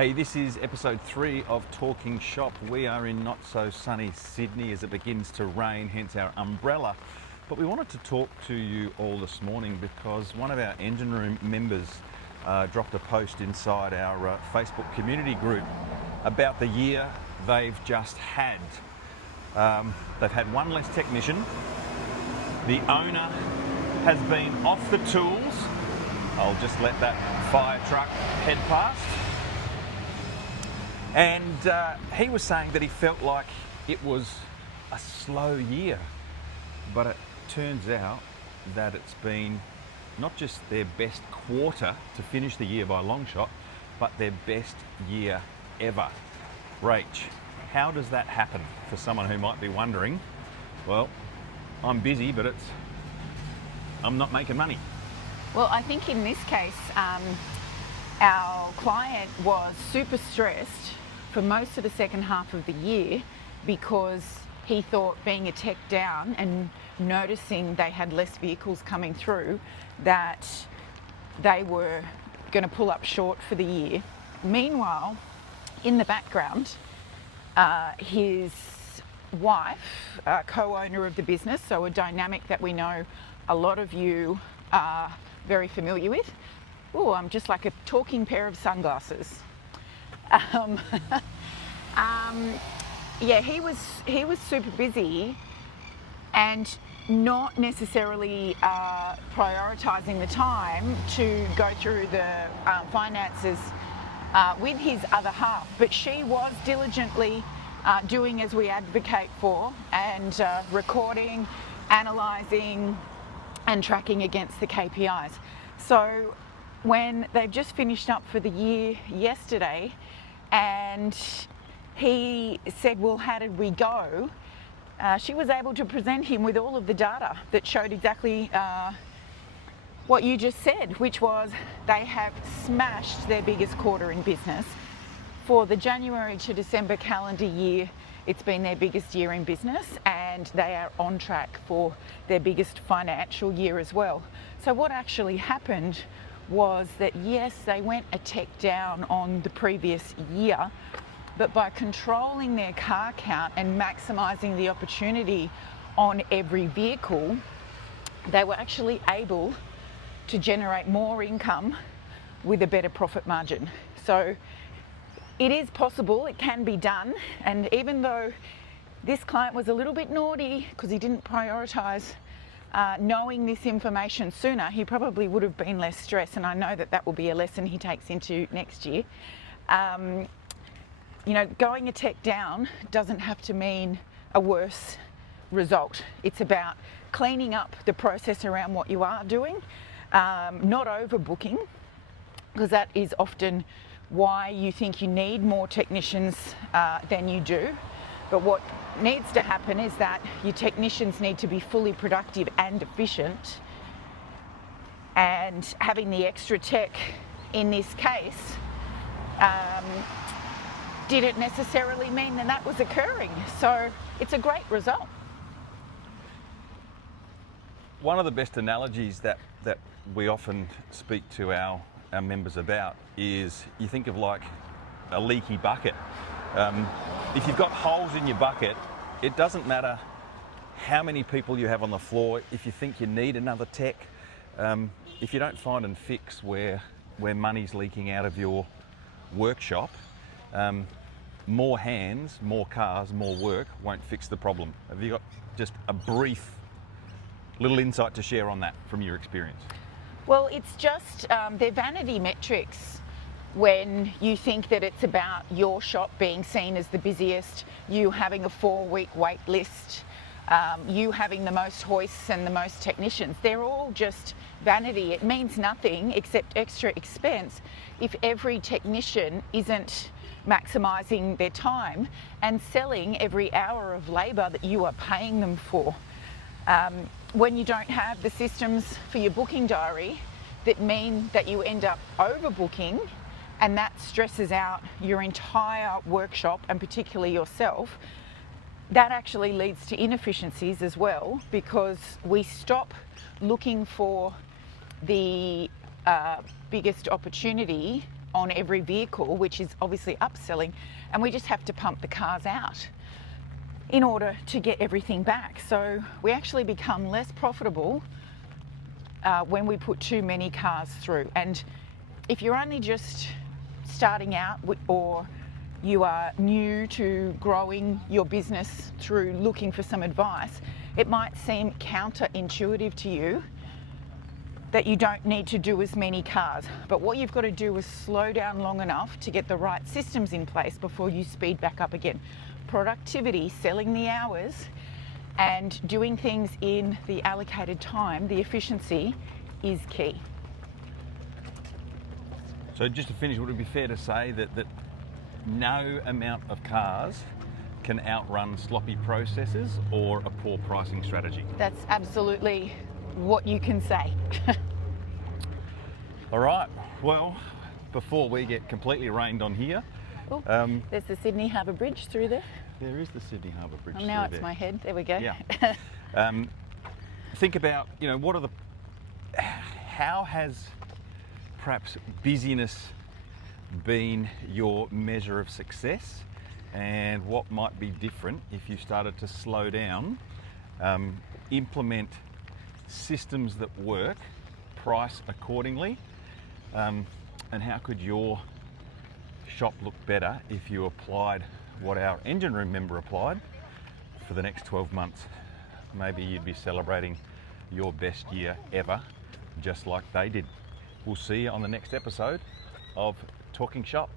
Hey, this is episode 3 of Talking Shop. We are in not so sunny Sydney as it begins to rain, hence our umbrella. But we wanted to talk to you all this morning because one of our engine room members dropped a post inside our Facebook community group about the year they've just had. They've had one less technician. The owner has been off the tools. I'll just let that fire truck head past. And he was saying that he felt like it was a slow year, but it turns out that it's been not just their best quarter to finish the year by a long shot, but their best year ever. Rach, how does that happen for someone who might be wondering, well, I'm busy, but I'm not making money? Well, I think in this case, our client was super stressed for most of the second half of the year because he thought, being a tech down and noticing they had less vehicles coming through, that they were going to pull up short for the year. Meanwhile, in the background, his wife, co-owner of the business, so a dynamic that we know a lot of you are very familiar with. Oh, I'm just like a talking pair of sunglasses. Yeah, he was super busy and not necessarily prioritising the time to go through the finances with his other half, but she was diligently doing as we advocate for, and recording, analysing and tracking against the KPIs. So when they've just finished up for the year yesterday and he said, well, how did we go? She was able to present him with all of the data that showed exactly what you just said, which was they have smashed their biggest quarter in business. For the January to December calendar year, it's been their biggest year in business, and they are on track for their biggest financial year as well. So what actually happened was that, yes, they went a tech down on the previous year, but by controlling their car count and maximising the opportunity on every vehicle, they were actually able to generate more income with a better profit margin. So it is possible, it can be done, and even though this client was a little bit naughty because he didn't prioritise knowing this information sooner, he probably would have been less stressed, and I know that that will be a lesson he takes into next year. You know, going a tech down doesn't have to mean a worse result. It's about cleaning up the process around what you are doing, not overbooking, because that is often why you think you need more technicians than you do. But what needs to happen is that your technicians need to be fully productive and efficient, and having the extra tech in this case didn't necessarily mean that that was occurring. So it's a great result. One of the best analogies that we often speak to our members about is, you think of like a leaky bucket. If you've got holes in your bucket, it doesn't matter how many people you have on the floor. If you think you need another tech, if you don't find and fix where money's leaking out of your workshop, more hands, more cars, more work won't fix the problem. Have you got just a brief little insight to share on that from your experience? Well, it's just they're vanity metrics when you think that it's about your shop being seen as the busiest, you having a 4-week wait list, you having the most hoists and the most technicians. They're all just vanity. It means nothing except extra expense if every technician isn't maximising their time and selling every hour of labour that you are paying them for. When you don't have the systems for your booking diary that mean that you end up overbooking, and that stresses out your entire workshop and particularly yourself, that actually leads to inefficiencies as well, because we stop looking for the biggest opportunity on every vehicle, which is obviously upselling, and we just have to pump the cars out in order to get everything back. So we actually become less profitable when we put too many cars through. And if you're only just starting out, or you are new to growing your business through looking for some advice, it might seem counterintuitive to you that you don't need to do as many cars. But what you've got to do is slow down long enough to get the right systems in place before you speed back up again. Productivity, selling the hours, and doing things in the allocated time, the efficiency, is key. So just to finish, would it be fair to say that no amount of cars can outrun sloppy processes or a poor pricing strategy? That's absolutely what you can say. All right, well, before we get completely rained on here, Oh, there's the Sydney Harbour Bridge through there. there is the Sydney Harbour Bridge. Oh, now through it's there. my head. There we go. Yeah. Think about, how has perhaps busyness been your measure of success, and what might be different if you started to slow down, implement systems that work, price accordingly, and how could your shop look better if you applied what our engine room member applied for the next 12 months? Maybe you'd be celebrating your best year ever, just like they did. We'll see you on the next episode of Talking Shop.